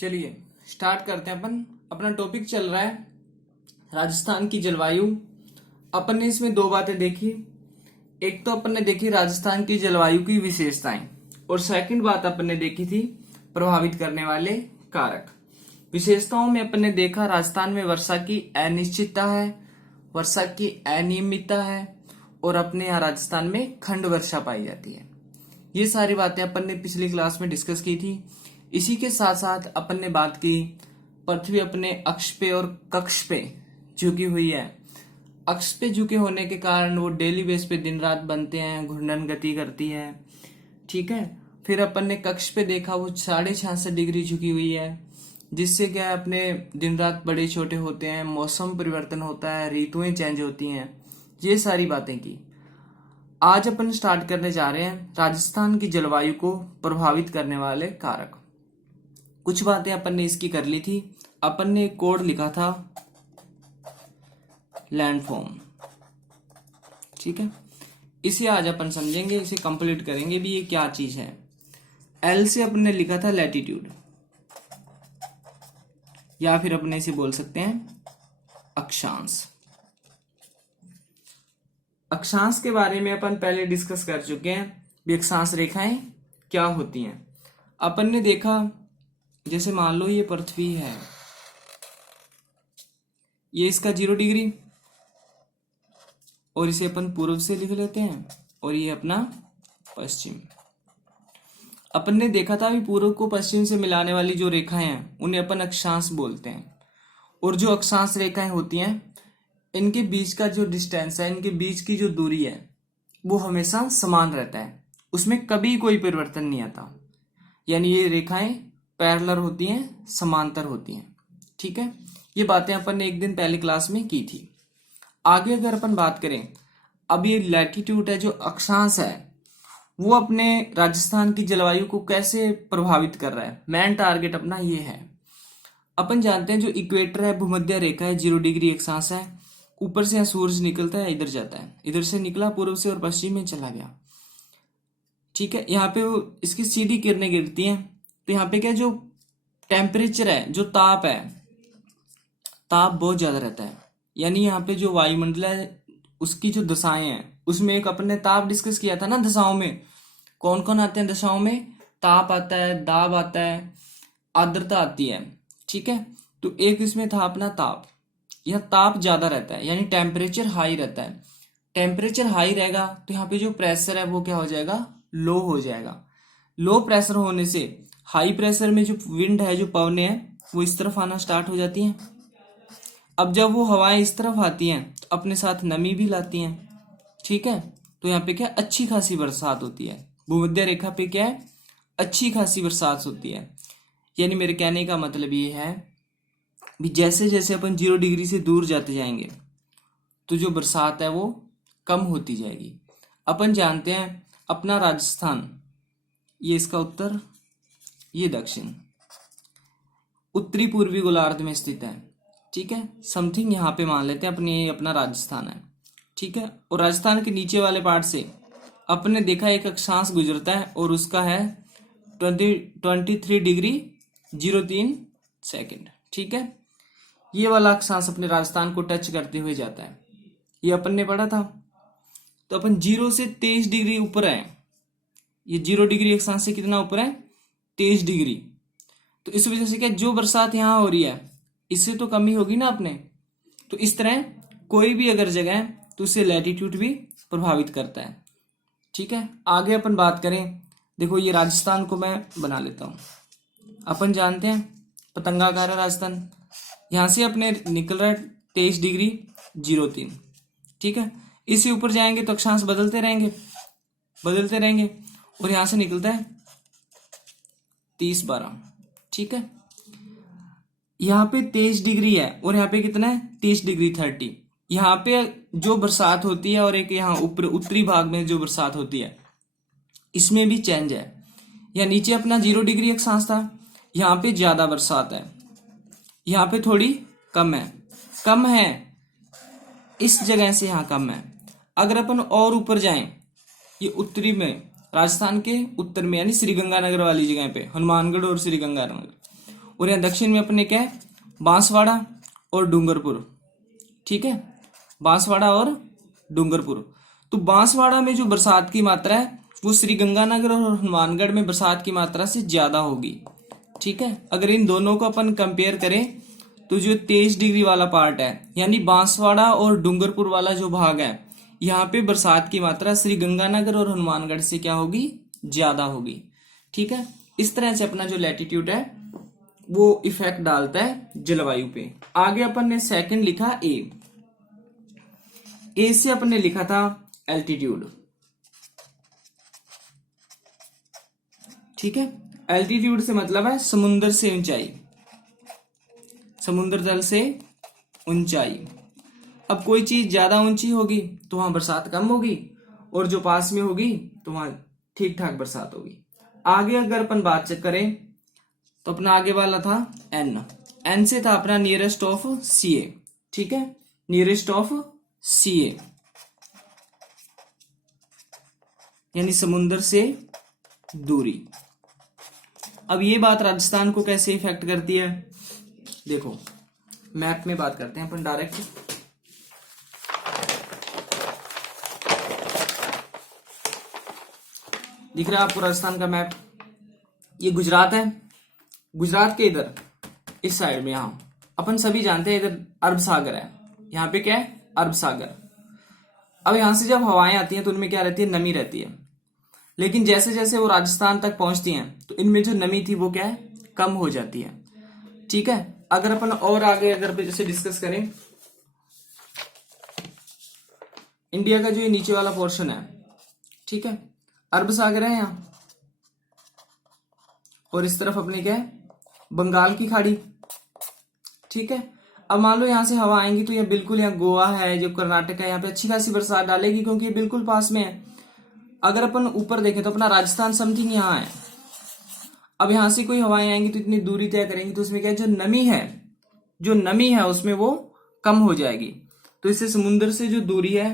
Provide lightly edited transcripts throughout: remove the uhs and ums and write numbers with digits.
चलिए स्टार्ट करते हैं। अपन अपना टॉपिक चल रहा है राजस्थान की जलवायु। अपन ने इसमें दो बातें देखी। एक तो अपन ने देखी राजस्थान की जलवायु की विशेषताएं, और सेकंड बात अपन ने देखी थी प्रभावित करने वाले कारक। विशेषताओं में अपन ने देखा राजस्थान में वर्षा की अनिश्चितता है, वर्षा की अनियमितता है, और अपने यहाँ राजस्थान में खंड वर्षा पाई जाती है। ये सारी बातें अपन ने पिछली क्लास में डिस्कस की थी। इसी के साथ साथ अपन ने बात की पृथ्वी अपने अक्ष पे और कक्ष पे झुकी हुई है। अक्ष पे झुके होने के कारण वो डेली बेस पे दिन रात बनते हैं, घूर्णन गति करती है। ठीक है। फिर अपन ने कक्ष पे देखा वो 66.5 डिग्री झुकी हुई है, जिससे क्या है अपने दिन रात बड़े छोटे होते हैं, मौसम परिवर्तन होता है, ऋतुएं चेंज होती हैं। ये सारी बातें की। आज अपन स्टार्ट करने जा रहे हैं राजस्थान की जलवायु को प्रभावित करने वाले कारक। कुछ बातें अपन ने इसकी कर ली थी। अपन ने एक कोड लिखा था लैंडफॉर्म। ठीक है, इसे आज अपन समझेंगे, इसे कंप्लीट करेंगे भी ये क्या चीज है। एल से अपन ने लिखा था लैटिट्यूड, या फिर अपने इसे बोल सकते हैं अक्षांश। अक्षांश के बारे में अपन पहले डिस्कस कर चुके हैं भी अक्षांश रेखाएं क्या होती हैं। अपन ने देखा जैसे मान लो ये पृथ्वी है, ये इसका 0 डिग्री, और इसे अपन पूर्व से लिख लेते हैं, और ये अपना पश्चिम। अपन ने देखा था भी पूर्व को पश्चिम से मिलाने वाली जो रेखाएं हैं उन्हें अपन अक्षांश बोलते हैं। और जो अक्षांश रेखाएं होती हैं इनके बीच का जो डिस्टेंस है, इनके बीच की जो दूरी है वो हमेशा समान रहता है, उसमें कभी कोई परिवर्तन नहीं आता। यानी ये रेखाएं पैरेलल होती हैं, समांतर होती हैं। ठीक है, ये बातें अपन ने एक दिन पहले क्लास में की थी। आगे अगर अपन बात करें, अब ये लैटिट्यूड है जो अक्षांश है वो अपने राजस्थान की जलवायु को कैसे प्रभावित कर रहा है। मेन टारगेट अपना ये है। अपन जानते हैं जो इक्वेटर है, भूमध्य रेखा है, 0 डिग्री अक्षांश है। ऊपर से सूरज निकलता है, इधर जाता है, इधर से निकला पूर्व से और पश्चिम में चला गया। ठीक है, यहाँ पे वो इसकी सीधी किरणें गिरती हैं, तो यहाँ पे क्या जो टेम्परेचर है, जो ताप है, ताप बहुत ज्यादा रहता है। यानी यहाँ पे जो वायुमंडल है उसकी जो दशाएं हैं, उसमें एक अपन ने ताप डिस्कस किया था ना। दशाओं में कौन कौन आते हैं? दशाओं में ताप आता है, दाब आता है, आर्द्रता आती है। ठीक है, तो एक इसमें था अपना ताप। यह ताप ज्यादा रहता है, यानी टेम्परेचर हाई रहता है। टेम्परेचर हाई रहेगा तो यहाँ पे जो प्रेशर है वो क्या हो जाएगा? लो हो जाएगा। लो प्रेशर होने से हाई प्रेशर में जो विंड है, जो पवनें हैं, वो इस तरफ आना स्टार्ट हो जाती हैं। अब जब वो हवाएं इस तरफ आती हैं तो अपने साथ नमी भी लाती हैं। ठीक है, तो यहाँ पे क्या अच्छी खासी बरसात होती है। भूमध्य रेखा पे क्या है? अच्छी खासी बरसात होती है। यानी मेरे कहने का मतलब ये है भी जैसे जैसे अपन 0 डिग्री से दूर जाते जाएंगे तो जो बरसात है वो कम होती जाएगी। अपन जानते हैं अपना राजस्थान, ये इसका उत्तर, ये दक्षिण, उत्तरी पूर्वी गोलार्ध में स्थित है। ठीक है, समथिंग यहाँ पे मान लेते हैं अपने, अपना राजस्थान है। ठीक है, और राजस्थान के नीचे वाले पार्ट से अपने देखा एक अक्षांश गुजरता है और उसका है 23 डिग्री 03 सेकेंड। ठीक है, ये वाला अक्षांश अपने राजस्थान को टच करते हुए जाता है। ये अपन ने पढ़ा था। तो अपन 0 से 23 डिग्री ऊपर है। ये 0 डिग्री अक्षांश से कितना ऊपर है? 23 डिग्री। तो इस वजह से क्या जो बरसात यहाँ हो रही है इससे तो कमी होगी ना अपने। तो इस तरह कोई भी अगर जगह है तो उससे लैटिट्यूड भी प्रभावित करता है। ठीक है, आगे अपन बात करें। देखो ये राजस्थान को मैं बना लेता हूं। अपन जानते हैं पतंगाकार है राजस्थान। यहां से अपने निकल रहा है 23 डिग्री 03। ठीक है, इससे ऊपर जाएंगे तो अक्षांश बदलते रहेंगे, बदलते रहेंगे, और यहां से निकलता है 30-12। ठीक है, यहाँ पे 23 डिग्री है और यहाँ पे कितना है? 30 डिग्री 30। यहाँ पे जो बरसात होती है और एक यहाँ ऊपर उत्तरी भाग में जो बरसात होती है इसमें भी चेंज है। या नीचे अपना 0 डिग्री अक्षांश था, यहाँ पे ज्यादा बरसात है, यहाँ पे थोड़ी कम है। कम है इस जगह से, यहाँ कम है। अगर अपन और ऊपर जाएं, ये उत्तरी में राजस्थान के उत्तर में, यानी श्रीगंगानगर वाली जगह पे, हनुमानगढ़ और श्रीगंगानगर, और यहाँ दक्षिण में अपने क्या है, बांसवाड़ा और डूंगरपुर। ठीक है, बांसवाड़ा और डूंगरपुर। तो बांसवाड़ा में जो बरसात की मात्रा है वो श्री गंगानगर और हनुमानगढ़ में बरसात की मात्रा से ज्यादा होगी। ठीक है, अगर इन दोनों को अपन कंपेयर करें तो जो 23 डिग्री वाला पार्ट है यानी बांसवाड़ा और डूंगरपुर वाला जो भाग है, यहाँ पे बरसात की मात्रा श्री गंगानगर और हनुमानगढ़ से क्या होगी, ज्यादा होगी। ठीक है, इस तरह से अपना जो लैटिट्यूड है वो इफेक्ट डालता है जलवायु पे। आगे अपन ने सेकंड लिखा ए से अपन ने लिखा था एल्टीट्यूड। ठीक है, एल्टीट्यूड से मतलब है समुद्र से ऊंचाई, समुद्र तल से ऊंचाई। अब कोई चीज ज्यादा ऊंची होगी तो वहां बरसात कम होगी, और जो पास में होगी तो वहां ठीक ठाक बरसात होगी। आगे अगर अपन बात चेक करें तो अपना आगे वाला था एन से था अपना नियरेस्ट ऑफ सीए। ठीक है, नियरेस्ट ऑफ सीए यानी समुद्र से दूरी। अब ये बात राजस्थान को कैसे इफेक्ट करती है, देखो मैप में बात करते हैं अपन डायरेक्ट। दिख रहा है आपको राजस्थान का मैप, ये गुजरात है। गुजरात के इधर इस साइड में यहां अपन सभी जानते हैं इधर अरब सागर है, यहाँ पे क्या है, अरब सागर। अब यहां से जब हवाएं आती हैं तो उनमें क्या रहती है, नमी रहती है। लेकिन जैसे जैसे वो राजस्थान तक पहुंचती हैं तो इनमें जो नमी थी वो क्या है, कम हो जाती है। ठीक है, अगर अपन और आगे अगर जैसे डिस्कस करें, इंडिया का जो ये नीचे वाला पोर्शन है, ठीक है, अरब सागर है यहाँ, और इस तरफ अपने क्या है, बंगाल की खाड़ी। ठीक है, अब मान लो यहां से हवा आएंगी तो ये बिल्कुल यहाँ गोवा है, जो कर्नाटक है, यहाँ पे अच्छी खासी बरसात डालेगी क्योंकि ये बिल्कुल पास में है। अगर अपन ऊपर देखें तो अपना राजस्थान समथिंग यहाँ है। अब यहां से कोई हवाएं आएंगी तो इतनी दूरी तय करेंगी तो उसमें क्या है, जो नमी है उसमें वो कम हो जाएगी। तो इससे समुद्र से जो दूरी है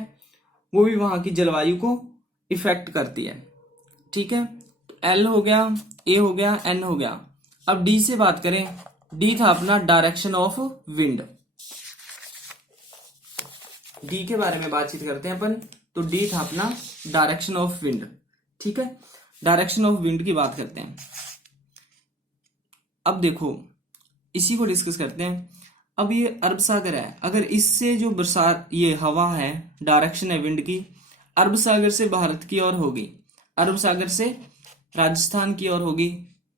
वो भी वहां की जलवायु को इफेक्ट करती है। ठीक है, तो एल हो गया, ए हो गया, एन हो गया। अब डी से बात करें, डी था अपना डायरेक्शन ऑफ विंड। डी के बारे में बातचीत करते हैं अपन, तो डी था अपना डायरेक्शन ऑफ विंड। ठीक है, डायरेक्शन ऑफ विंड की बात करते हैं। अब देखो इसी को डिस्कस करते हैं। अब ये अरब सागर है, अगर इससे जो बरसात ये हवा है, डायरेक्शन है विंड की, अरब सागर से भारत की ओर होगी, अरब सागर से राजस्थान की ओर होगी,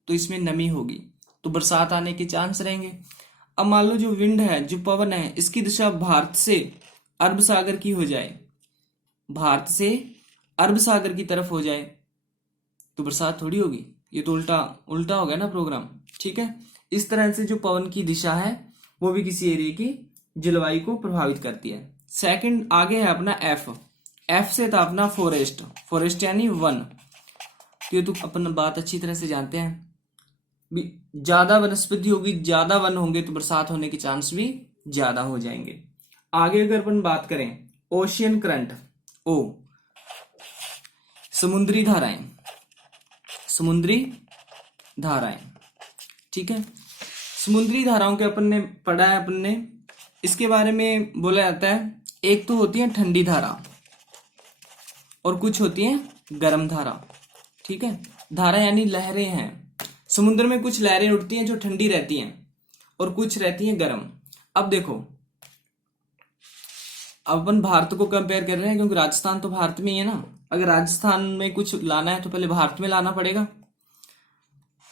तो इसमें नमी होगी, तो बरसात आने के चांस रहेंगे। अब मान लो जो विंड है, जो पवन है, इसकी दिशा भारत से अरब सागर की हो जाए, भारत से अरब सागर की तरफ हो जाए, तो बरसात थोड़ी होगी, ये तो उल्टा उल्टा हो गया ना प्रोग्राम। ठीक है, इस तरह से जो पवन की दिशा है वो भी किसी एरिया की जलवायु को प्रभावित करती है। सेकंड आगे है अपना एफ से था अपना फॉरेस्ट यानी वन। तो ये तो अपन बात अच्छी तरह से जानते हैं, ज्यादा वनस्पति होगी, ज्यादा वन होंगे तो बरसात होने के चांस भी ज्यादा हो जाएंगे। आगे अगर अपन बात करें ओशियन करंट, ओ समुद्री धाराएं। ठीक है, समुद्री धाराओं के अपन ने पढ़ा है, अपन ने इसके बारे में बोला जाता है, एक तो होती है ठंडी धारा और कुछ होती है गर्म धारा। ठीक है, धारा यानी लहरें हैं, समुद्र में कुछ लहरें उठती हैं जो ठंडी रहती हैं और कुछ रहती हैं गर्म। अब देखो, अब अपन भारत को कंपेयर कर रहे हैं क्योंकि राजस्थान तो भारत में ही है ना। अगर राजस्थान में कुछ लाना है तो पहले भारत में लाना पड़ेगा।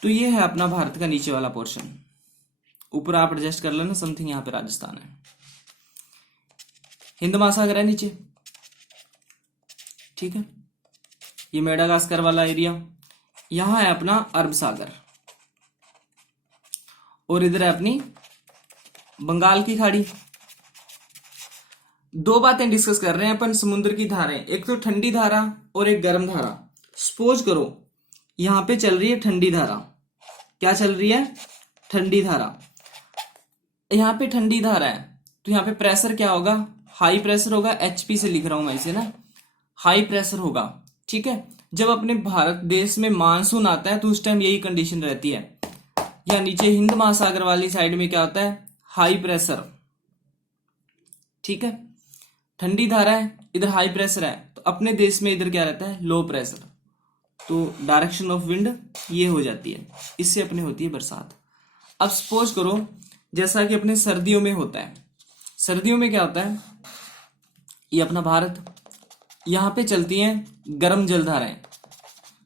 तो ये है अपना भारत का नीचे वाला पोर्शन, ऊपर आप एडजस्ट कर लेना, समथिंग यहाँ पे राजस्थान है, हिंद महासागर है नीचे। ठीक है, ये मेडागास्कर वाला एरिया, यहां है अपना अरब सागर, और इधर है अपनी बंगाल की खाड़ी। दो बातें डिस्कस कर रहे हैं अपन समुद्र की धाराएं, एक तो ठंडी धारा और एक गर्म धारा। सपोज करो यहां पे चल रही है ठंडी धारा, क्या चल रही है, ठंडी धारा। यहां पे ठंडी धारा है तो यहां पे प्रेशर क्या होगा, हाई प्रेशर होगा, एचपी से लिख रहा हूं मैं इसे ना, हाई प्रेशर होगा। ठीक है, जब अपने भारत देश में मानसून आता है तो उस टाइम यही कंडीशन रहती है, या नीचे हिंद महासागर वाली साइड में क्या होता है, हाई प्रेशर, ठीक है, ठंडी धारा है, इधर हाई प्रेशर है, तो अपने देश में इधर क्या रहता है, लो प्रेशर, तो डायरेक्शन ऑफ विंड ये हो जाती है, इससे अपने होती है बरसात। अब सपोज करो जैसा कि अपने सर्दियों में होता है, सर्दियों में क्या होता है, ये अपना भारत, यहाँ पे चलती हैं गर्म जलधाराएं,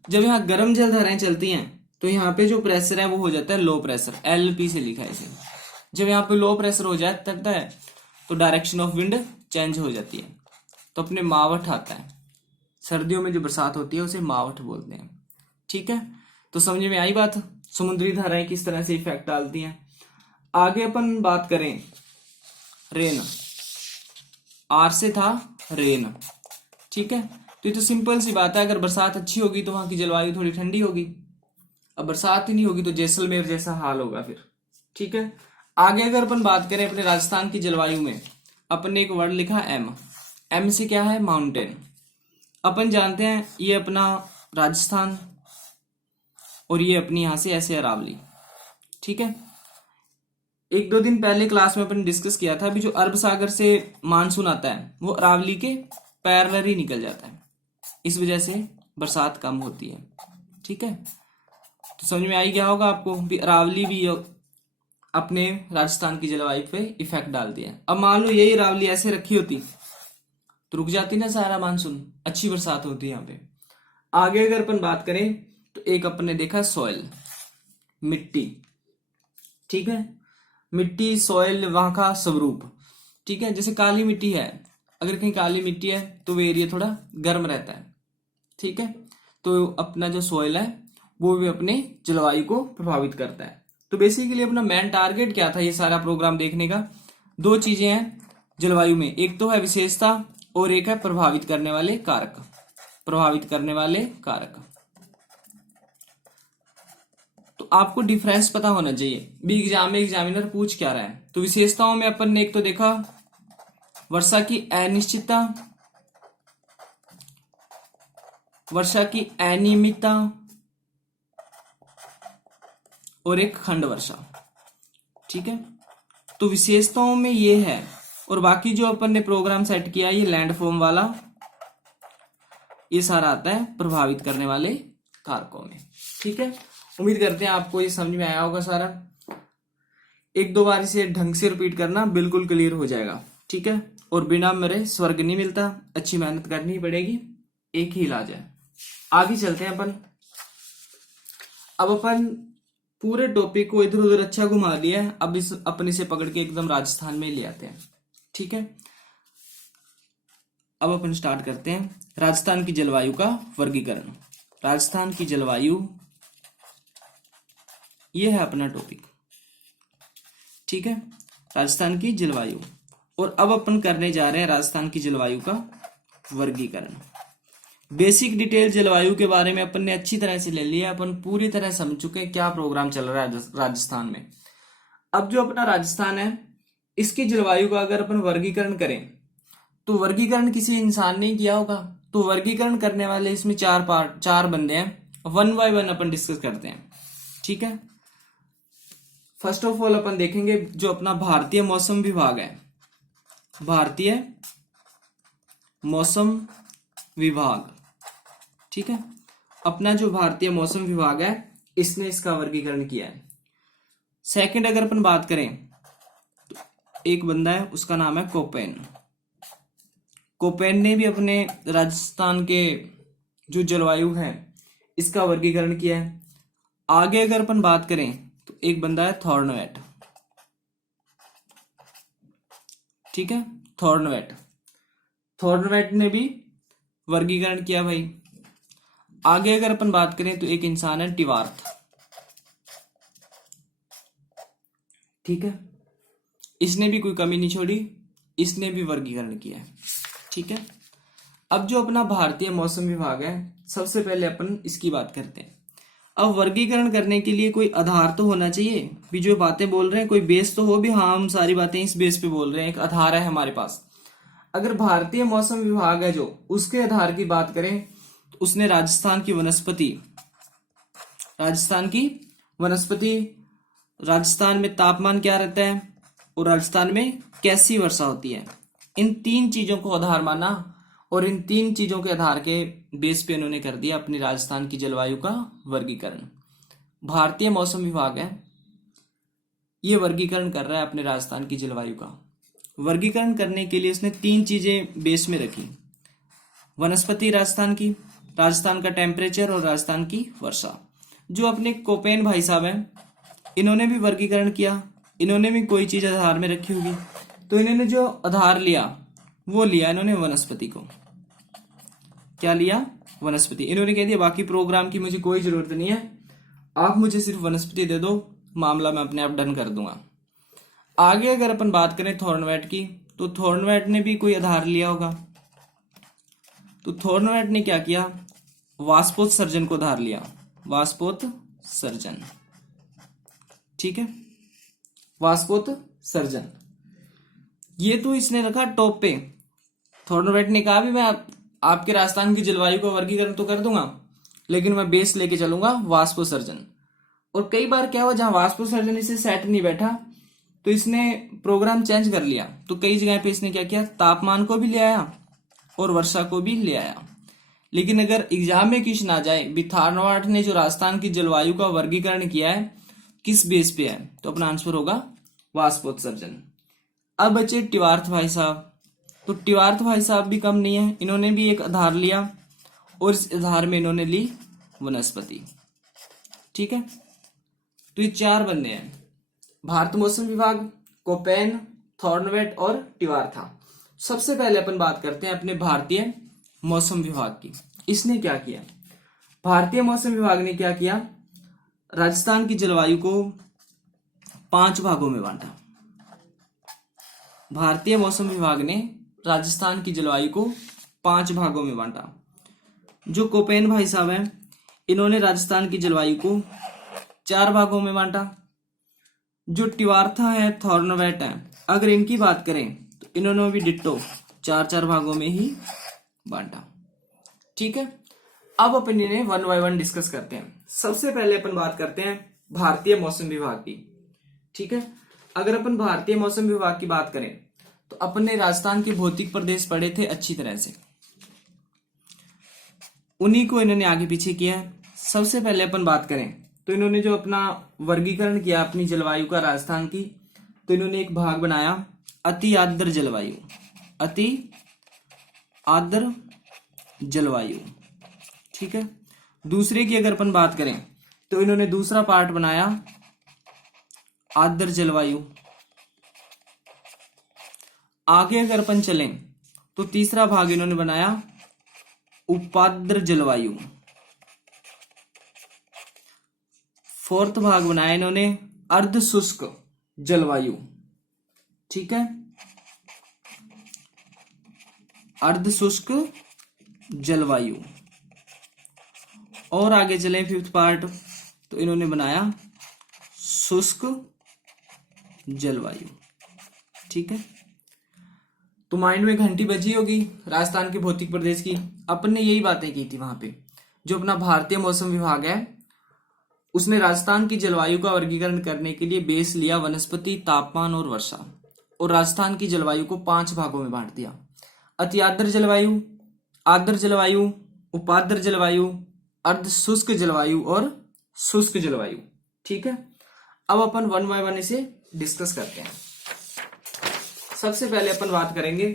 जब यहाँ गर्म जलधाराएं चलती हैं तो यहाँ पे जो प्रेशर है वो हो जाता है लो प्रेशर, LP से लिखा है इसे। जब यहाँ पे लो प्रेशर हो जाता है तो डायरेक्शन ऑफ विंड चेंज हो जाती है, तो अपने मावठ आता है, सर्दियों में जो बरसात होती है उसे मावठ बोलते हैं, ठीक है। तो समझ में आई बात, समुद्री धाराएं किस तरह से इफेक्ट डालती हैं। आगे अपन बात करें रेन, आर से था रेन, ठीक है। तो ये तो सिंपल सी बात है, अगर बरसात अच्छी होगी तो वहां की जलवायु थोड़ी ठंडी होगी, अब बरसात ही नहीं होगी तो जैसलमेर जैसा हाल होगा फिर, ठीक है। आगे अगर अपन बात करें अपने राजस्थान की जलवायु में, अपन ने एक वर्ड लिखा एम से क्या है, माउंटेन। अपन जानते हैं ये अपना राजस्थान और ये अपनी यहां से ऐसे अरावली, ठीक है। एक दो दिन पहले क्लास में अपन डिस्कस किया था, अभी जो अरब सागर से मानसून आता है वो अरावली के पैरेलल ही निकल जाता है, इस वजह से बरसात कम होती है, ठीक है। तो समझ में आई गया होगा आपको भी, अरावली भी अपने राजस्थान की जलवायु पे इफेक्ट डालती है। अब मान लो यही अरावली ऐसे रखी होती तो रुक जाती ना सारा मानसून, अच्छी बरसात होती है यहाँ पे। आगे अगर अपन बात करें तो एक अपन ने देखा सॉइल, मिट्टी, ठीक है, मिट्टी सॉइल वहां का स्वरूप, ठीक है। जैसे काली मिट्टी है, अगर कहीं काली मिट्टी है तो वो एरिया थोड़ा गर्म रहता है, ठीक है। तो अपना जो सॉइल है वो भी अपने जलवायु को प्रभावित करता है। तो बेसिकली अपना मेन टारगेट क्या था ये सारा प्रोग्राम देखने का, दो चीजें हैं जलवायु में, एक तो है विशेषता और एक है प्रभावित करने वाले कारक, प्रभावित करने वाले कारक। तो आपको डिफरेंस पता होना चाहिए भी, एग्जाम में एग्जामिनर पूछ क्या रहा है। तो विशेषताओं में अपन ने एक तो देखा वर्षा की अनिश्चितता, वर्षा की अनियमितता और एक खंड वर्षा, ठीक है। तो विशेषताओं में ये है, और बाकी जो अपन ने प्रोग्राम सेट किया ये लैंडफॉर्म वाला, ये सारा आता है प्रभावित करने वाले कारकों में, ठीक है। उम्मीद करते हैं आपको ये समझ में आया होगा सारा, एक दो बार इसे ढंग से रिपीट करना, बिल्कुल क्लियर हो जाएगा, ठीक है। और बिना मरे स्वर्ग नहीं मिलता, अच्छी मेहनत करनी पड़ेगी, एक ही इलाज है। आगे चलते हैं अपन, अब अपन पूरे टॉपिक को इधर उधर अच्छा घुमा लिया है, अब इस अपन इसे पकड़ के एकदम राजस्थान में ले आते हैं, ठीक है। अब अपन स्टार्ट करते हैं राजस्थान की जलवायु का वर्गीकरण। राजस्थान की जलवायु ये है अपना टॉपिक, ठीक है, राजस्थान की जलवायु। और अब अपन करने जा रहे हैं राजस्थान की जलवायु का वर्गीकरण। बेसिक डिटेल जलवायु के बारे में अपन ने अच्छी तरह से ले लिया, अपन पूरी तरह समझ चुके हैं क्या प्रोग्राम चल रहा है राजस्थान में। अब जो अपना राजस्थान है इसकी जलवायु का अगर अपन वर्गीकरण करें तो वर्गीकरण किसी इंसान ने किया होगा, तो वर्गीकरण करने वाले इसमें चार बंदे हैं, one by one upon discuss करते हैं, ठीक है। फर्स्ट ऑफ ऑल अपन देखेंगे जो अपना भारतीय मौसम विभाग है, भारतीय मौसम विभाग, ठीक है। अपना जो भारतीय मौसम विभाग है इसने इसका वर्गीकरण किया है। सेकंड अगर अपन बात करें तो एक बंदा है उसका नाम है कोपेन, कोपेन ने भी अपने राजस्थान के जो जलवायु है इसका वर्गीकरण किया है। आगे अगर अपन बात करें तो एक बंदा है थॉर्नवेट, ठीक है, थॉर्नवेट, थॉर्नवेट ने भी वर्गीकरण किया भाई। आगे अगर अपन बात करें तो एक इंसान है टिवार्थ, ठीक है, इसने भी कोई कमी नहीं छोड़ी, इसने भी वर्गीकरण किया है, ठीक है। अब जो अपना भारतीय मौसम विभाग है सबसे पहले अपन इसकी बात करते हैं। अब वर्गीकरण करने के लिए कोई आधार तो होना चाहिए भी, जो बातें बोल रहे हैं कोई बेस तो हो भी, हाँ हम सारी बातें इस बेस पे बोल रहे हैं, एक आधार है हमारे पास। अगर भारतीय मौसम विभाग है जो, उसके आधार की बात करें तो उसने राजस्थान की वनस्पति राजस्थान में तापमान क्या रहता है और राजस्थान में कैसी वर्षा होती है। इन 3 चीजों को आधार माना और इन 3 चीजों के आधार के बेस पे उन्होंने कर दिया अपनी राजस्थान की जलवायु का वर्गीकरण। भारतीय मौसम विभाग है, ये वर्गीकरण कर रहा है अपने राजस्थान की जलवायु का। वर्गीकरण करने के लिए उसने 3 चीजें बेस में रखी, वनस्पति राजस्थान की, राजस्थान का टेम्परेचर और राजस्थान की वर्षा। जो अपने कोपेन भाई साहब हैं, इन्होंने भी वर्गीकरण किया, इन्होंने भी कोई चीज आधार में रखी होगी, तो इन्होंने जो आधार लिया वो लिया इन्होंने वनस्पति को। क्या लिया? वनस्पति। इन्होंने कह दिया बाकी प्रोग्राम की मुझे कोई जरूरत नहीं है, आप मुझे सिर्फ वनस्पति दे दो, मामला मैं अपने आप डन कर दूंगा। आगे अगर अपन बात करें थॉर्नवेट की, तो थॉर्नवेट ने भी कोई आधार लिया होगा। तो थॉर्नवेट ने क्या किया? वाष्पोत्सर्जन को आधार लिया, वाष्पोत्सर्जन। ठीक है, वाष्पोत्सर्जन ये तो इसने रखा टॉप पे। थॉर्नवेट ने कहा भी मैं आपके राजस्थान की जलवायु का वर्गीकरण तो कर दूंगा, लेकिन मैं बेस लेके चलूंगा वाष्पोत्सर्जन। और कई बार क्या हुआ, जहां वाष्पोत्सर्जन इसे सेट नहीं बैठा तो इसने प्रोग्राम चेंज कर लिया। तो कई जगह पे इसने क्या किया, तापमान को भी ले आया और वर्षा को भी ले आया। लेकिन अगर एग्जाम में क्वेश्चन आ जाए भी थॉर्नवेट ने जो राजस्थान की जलवायु का वर्गीकरण किया है किस बेस पे है, तो अपना आंसर होगा वाष्पोत्सर्जन। अब बचे टिवार्थ भाई साहब। तो टिवार्थ भाई साहब भी कम नहीं है, इन्होंने भी एक आधार लिया और इस आधार में इन्होंने ली वनस्पति। ठीक है, तो ये 4 बंदे हैं, भारत मौसम विभाग, कोपेन, थॉर्नवेट और टिवार्था। सबसे पहले अपन बात करते हैं अपने भारतीय मौसम विभाग की। इसने क्या किया? भारतीय मौसम विभाग ने क्या किया, राजस्थान की जलवायु को 5 भागों में बांटा। भारतीय मौसम विभाग ने राजस्थान की जलवायु को 5 भागों में बांटा। जो कोपेन भाई साहब हैं, इन्होंने राजस्थान की जलवायु को 4 भागों में बांटा। जो टिवार्था है, थॉर्नवेट है, अगर इनकी बात करें तो इन्होंने भी डिट्टो 4 भागों में ही बांटा। ठीक है, अब अपन इन्हें 1 बाय 1 डिस्कस करते हैं। सबसे पहले अपन बात करते हैं भारतीय मौसम विभाग की। ठीक है, अगर अपन भारतीय मौसम विभाग की बात करें तो अपन ने राजस्थान के भौतिक प्रदेश पढ़े थे अच्छी तरह से, उन्हीं को इन्होंने आगे पीछे किया है। सबसे पहले अपन बात करें तो इन्होंने जो अपना वर्गीकरण किया अपनी जलवायु का राजस्थान की, तो इन्होंने एक भाग बनाया अति आर्द्र जलवायु, अति आर्द्र जलवायु। ठीक है, दूसरे की अगर अपन बात करें तो इन्होंने दूसरा पार्ट बनाया आर्द्र जलवायु। आगे अगर अपन चलें तो तीसरा भाग इन्होंने बनाया उपाद्र जलवायु। फोर्थ भाग बनाया इन्होंने अर्ध शुष्क जलवायु। ठीक है, अर्ध शुष्क जलवायु। और आगे चलें 5th पार्ट, तो इन्होंने बनाया शुष्क जलवायु। ठीक है, तो माइंड में घंटी बजी होगी राजस्थान के भौतिक प्रदेश की। अपन ने यही बातें की थी वहां पे। जो अपना भारतीय मौसम विभाग है उसने राजस्थान की जलवायु का वर्गीकरण करने के लिए बेस लिया वनस्पति, तापमान और वर्षा, और राजस्थान की जलवायु को 5 भागों में बांट दिया। अति आर्द्र जलवायु, आर्द्र जलवायु, उपाद्र जलवायु, अर्ध शुष्क जलवायु और शुष्क जलवायु। ठीक है, अब अपन 1 बाय 1 इसे डिस्कस करते हैं। सबसे पहले अपन बात करेंगे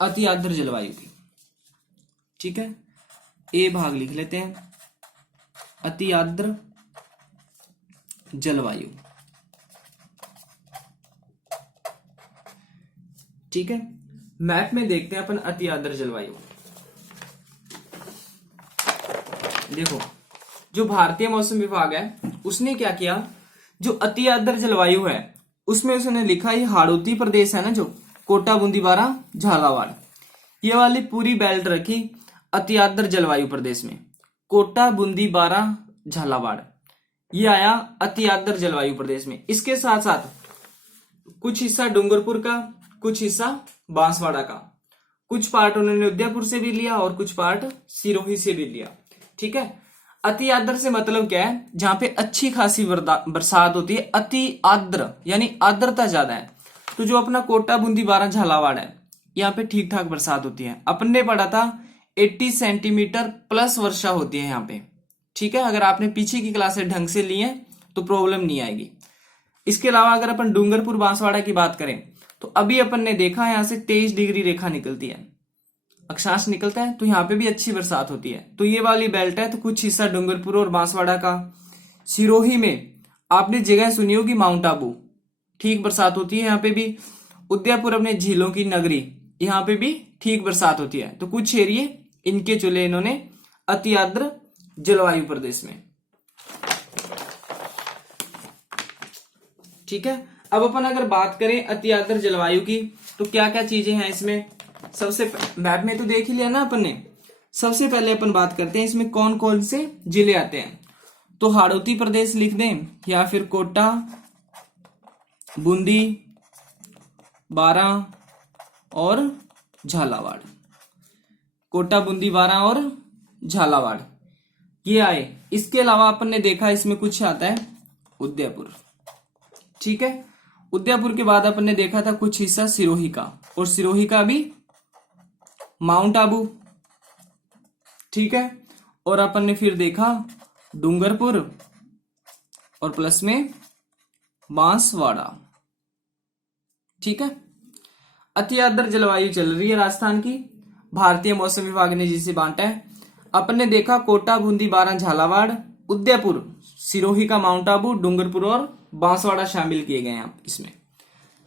अति आर्द्र जलवायु की। ठीक है, ए भाग लिख लेते हैं, अति आर्द्र जलवायु। ठीक है, मैप में देखते हैं अपन अति आर्द्र जलवायु। देखो, जो भारतीय मौसम विभाग है उसने क्या किया, जो अति आर्द्र जलवायु है उसमें उसने लिखा ये हाड़ौती प्रदेश है ना, जो कोटा, बूंदी, बारा, झालावाड़, ये वाली पूरी बेल्ट रखी अति आर्द्र जलवायु प्रदेश में। कोटा, बूंदी, बारा, झालावाड़ ये आया अति आर्द्र जलवायु प्रदेश में। इसके साथ साथ कुछ हिस्सा डूंगरपुर का, कुछ हिस्सा बांसवाड़ा का, कुछ पार्ट उन्होंने उदयपुर से भी लिया और कुछ पार्ट सिरोही से भी लिया। ठीक है, अति आर्द्र से मतलब क्या है, जहां पे अच्छी खासी बरसात होती है। अति आर्द्र यानी आर्द्रता ज्यादा है। तो जो अपना कोटा, बूंदी, बारां, झालावाड़ है, यहाँ पे ठीक ठाक बरसात होती है। अपन ने पढ़ा था 80 सेंटीमीटर प्लस वर्षा होती है यहाँ पे। ठीक है, अगर आपने पीछे की क्लासेस ढंग से ली है तो प्रॉब्लम नहीं आएगी। इसके अलावा अगर अपन डूंगरपुर, बांसवाड़ा की बात करें तो अभी अपन ने देखा यहाँ से 23 डिग्री रेखा निकलती है, अक्षांश निकलता है, तो यहाँ पे भी अच्छी बरसात होती है। तो ये वाली बेल्ट है, तो कुछ हिस्सा डूंगरपुर और बांसवाड़ा का। सिरोही में आपने जगह सुनी होगी माउंट आबू, ठीक बरसात होती है यहाँ पे भी। उदयपुर अपने झीलों की नगरी, यहाँ पे भी ठीक बरसात होती है। तो कुछ एरिए इनके चुने इन्होंने अति आर्द्र जलवायु प्रदेश में। ठीक है, अब अपन अगर बात करें अति आर्द्र जलवायु की तो क्या क्या चीजें हैं इसमें। सबसे मैप में तो देख ही लिया ना अपन ने। सबसे पहले अपन बात करते हैं इसमें कौन कौन से जिले आते हैं। तो हाड़ौती प्रदेश लिख दें, या फिर कोटा, बूंदी, बारां और झालावाड़। कोटा, बूंदी, बारां और झालावाड़ ये आए। इसके अलावा अपन ने देखा इसमें कुछ आता है उदयपुर। ठीक है, उदयपुर के बाद अपन ने देखा था कुछ हिस्सा सिरोही का, और सिरोही का भी माउंट आबू। ठीक है, और अपन ने फिर देखा डूंगरपुर और प्लस में बांसवाड़ा। ठीक है, अति आर्द्र जलवायु चल रही है राजस्थान की। भारतीय मौसम विभाग ने जिसे बांटा है। अपन ने देखा कोटा, बूंदी, बारां, झालावाड़, उदयपुर, सिरोही का माउंट आबू, डूंगरपुर और बांसवाड़ा शामिल किए गए हैं इसमें।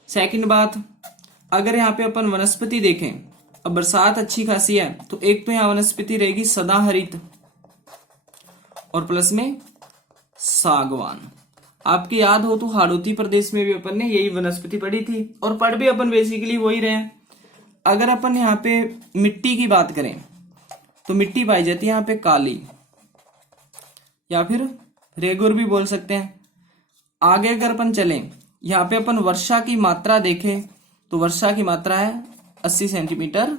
सेकंड बात, अगर यहाँ पे अपन वनस्पति देखें, अब बरसात अच्छी खासी है तो एक तो यहाँ वनस्पति रहेगी सदाहरित और प्लस में सागवान। आपकी याद हो तो हाड़ौती प्रदेश में भी अपन ने यही वनस्पति पढ़ी थी, और पढ़ भी अपन बेसिकली वही रहे हैं। अगर अपन यहाँ पे मिट्टी की बात करें तो मिट्टी पाई जाती है यहाँ पे काली, या फिर रेगुर भी बोल सकते हैं। आगे अगर अपन चलें, यहाँ पे अपन वर्षा की मात्रा देखें तो वर्षा की मात्रा है 80 सेंटीमीटर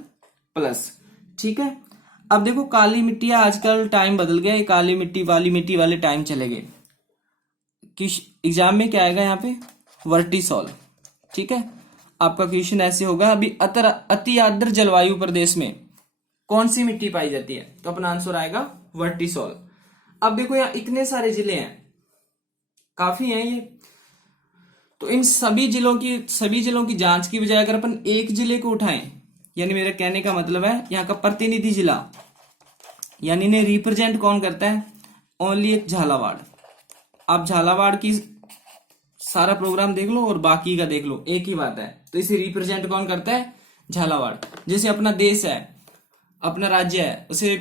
प्लस। ठीक है, अब देखो काली मिट्टी है, आजकल टाइम बदल गया, काली मिट्टी वाली मिट्टी वाले टाइम चले गए। किस एग्जाम में क्या आएगा यहाँ पे, वर्टिसॉल। ठीक है, आपका क्वेश्चन ऐसे होगा, अभी अति आर्द्र जलवायु प्रदेश में कौन सी मिट्टी पाई जाती है, तो अपना आंसर आएगा वर्टिसॉल। अब देखो यहाँ इतने सारे जिले हैं, काफी हैं ये। तो इन सभी जिलों की जांच की बजाय अगर अपन एक जिले को उठाएं, यानी मेरा कहने का मतलब है यहाँ का प्रतिनिधि जिला, यानी इन्हें रिप्रेजेंट कौन करता है, ओनली एक झालावाड़। आप झालावाड़ की सारा प्रोग्राम देख लो और बाकी का देख लो, एक ही बात है। तो इसे रिप्रेजेंट कौन करता है, झालावाड़। जैसे अपना देश है, अपना राज्य है, उसे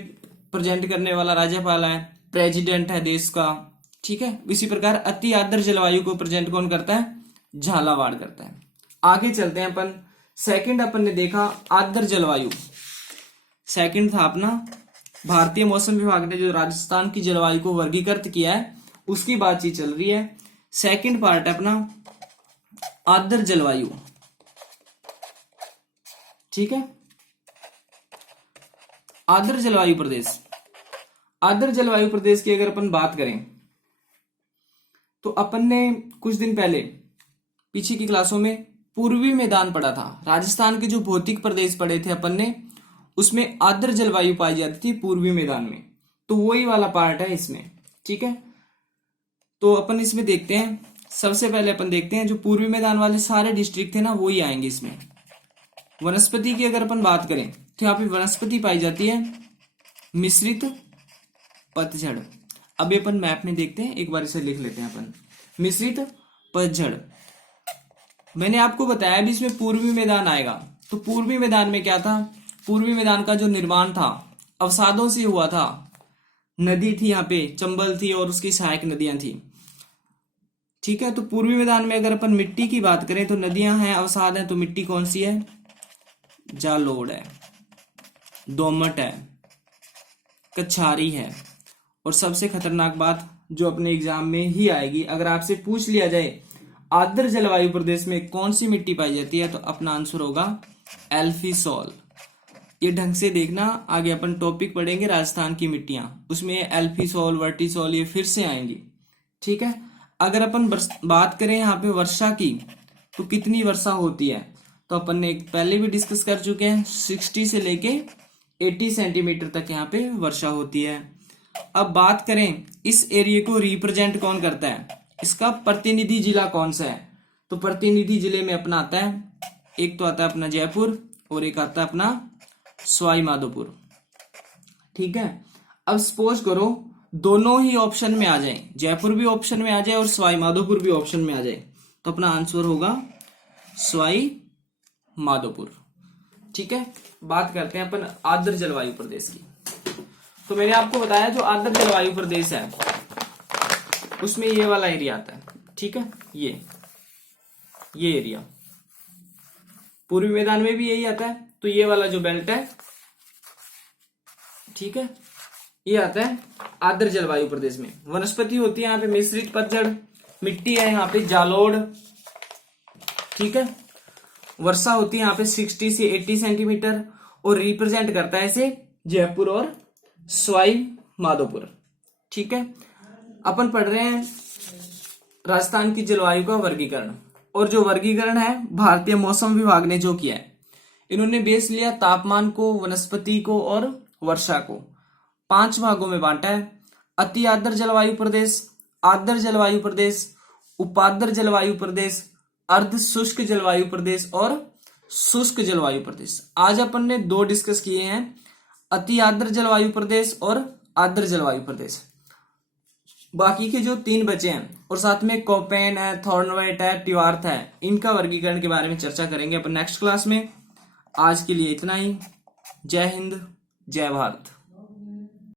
प्रेजेंट करने वाला राज्यपाल है, प्रेसिडेंट है देश का। ठीक है, इसी प्रकार अति आर्द्र जलवायु को प्रेजेंट कौन करता है, झालावाड़ करता है। आगे चलते हैं अपन। सेकंड अपन ने देखा आर्द्र जलवायु। सेकंड था अपना भारतीय मौसम विभाग ने जो राजस्थान की जलवायु को वर्गीकृत किया है उसकी बातचीत चल रही है। सेकंड पार्ट है अपना आर्द्र जलवायु। ठीक है, आर्द्र जलवायु प्रदेश। आर्द्र जलवायु प्रदेश की अगर अपन बात करें तो अपन ने कुछ दिन पहले पीछे की क्लासों में पूर्वी मैदान पढ़ा था। राजस्थान के जो भौतिक प्रदेश पढ़े थे अपन ने, उसमें आर्द्र जलवायु पाई जाती थी पूर्वी मैदान में। तो वही वाला पार्ट है इसमें। ठीक है, तो अपन इसमें देखते हैं। सबसे पहले अपन देखते हैं जो पूर्वी मैदान वाले सारे डिस्ट्रिक्ट थे ना, वो ही आएंगे इसमें। वनस्पति की अगर अपन बात करें तो यहाँ पे वनस्पति पाई जाती है मिश्रित पतझड़। अभी अपन मैप में देखते हैं, एक बार इसे लिख लेते हैं अपन, मिश्रित पतझड़। मैंने आपको बताया भी इसमें पूर्वी मैदान आएगा। तो पूर्वी मैदान में क्या था, पूर्वी मैदान का जो निर्माण था अवसादों से हुआ था। नदी थी यहाँ पे, चंबल थी और उसकी सहायक नदियां थी। ठीक है, तो पूर्वी मैदान में अगर अपन मिट्टी की बात करें तो नदियां हैं, अवसाद हैं, तो मिट्टी कौन सी है, जालोड़ है, दोमट है, कछारी है। और सबसे खतरनाक बात जो अपने एग्जाम में ही आएगी, अगर आपसे पूछ लिया जाए आर्द्र जलवायु प्रदेश में कौन सी मिट्टी पाई जाती है, तो अपना आंसर होगा एल्फीसॉल। ये ढंग से देखना, आगे अपन टॉपिक पढ़ेंगे राजस्थान की मिट्टियां, उसमें एल्फीसॉल वर्टिसॉल ये फिर से आएंगी। ठीक है। अगर अपन बात करें यहाँ पे वर्षा की, तो कितनी वर्षा होती है, तो अपन ने पहले भी डिस्कस कर चुके हैं, 60 से लेके 80 सेंटीमीटर तक यहाँ पे वर्षा होती है। अब बात करें इस एरिया को रिप्रेजेंट कौन करता है, इसका प्रतिनिधि जिला कौन सा है, तो प्रतिनिधि जिले में अपना आता है, एक तो आता है अपना जयपुर और एक आता है अपना सवाई माधोपुर। ठीक है। अब सपोज करो दोनों ही ऑप्शन में आ जाए, जयपुर भी ऑप्शन में आ जाए और सवाई माधोपुर भी ऑप्शन में आ जाए, तो अपना आंसर होगा सवाई माधोपुर। ठीक है। बात करते हैं अपन आर्द्र जलवायु प्रदेश की। तो मैंने आपको बताया जो आर्द्र जलवायु प्रदेश है उसमें ये वाला एरिया आता है। ठीक है। ये एरिया पूर्वी मैदान में भी यही आता है, तो ये वाला जो बेल्ट है, ठीक है, ये आता है आर्द्र जलवायु प्रदेश में। वनस्पति होती है यहाँ पे मिश्रित पतझड़, मिट्टी है यहाँ पे जालोड़। ठीक है। वर्षा होती है यहाँ पे 60 से 80 सेंटीमीटर और रिप्रेजेंट करता है इसे जयपुर और सवाई माधोपुर। ठीक है। अपन पढ़ रहे हैं राजस्थान की जलवायु का वर्गीकरण, और जो वर्गीकरण है भारतीय मौसम विभाग ने जो किया है, इन्होंने बेस लिया तापमान को, वनस्पति को और वर्षा को। 5 भागों में बांटा है, अति आर्द्र जलवायु प्रदेश, आर्द्र जलवायु प्रदेश, उपार्द्र जलवायु प्रदेश, अर्ध शुष्क जलवायु प्रदेश और शुष्क जलवायु प्रदेश। आज अपन ने 2 डिस्कस किए हैं, अति आर्द्र जलवायु प्रदेश और आर्द्र जलवायु प्रदेश। बाकी के जो 3 बचे हैं, और साथ में कोपेन है, थॉर्नवाइट है, ट्यूआर्थ है, इनका वर्गीकरण के बारे में चर्चा करेंगे अपन नेक्स्ट क्लास में। आज के लिए इतना ही। जय हिंद, जय भारत।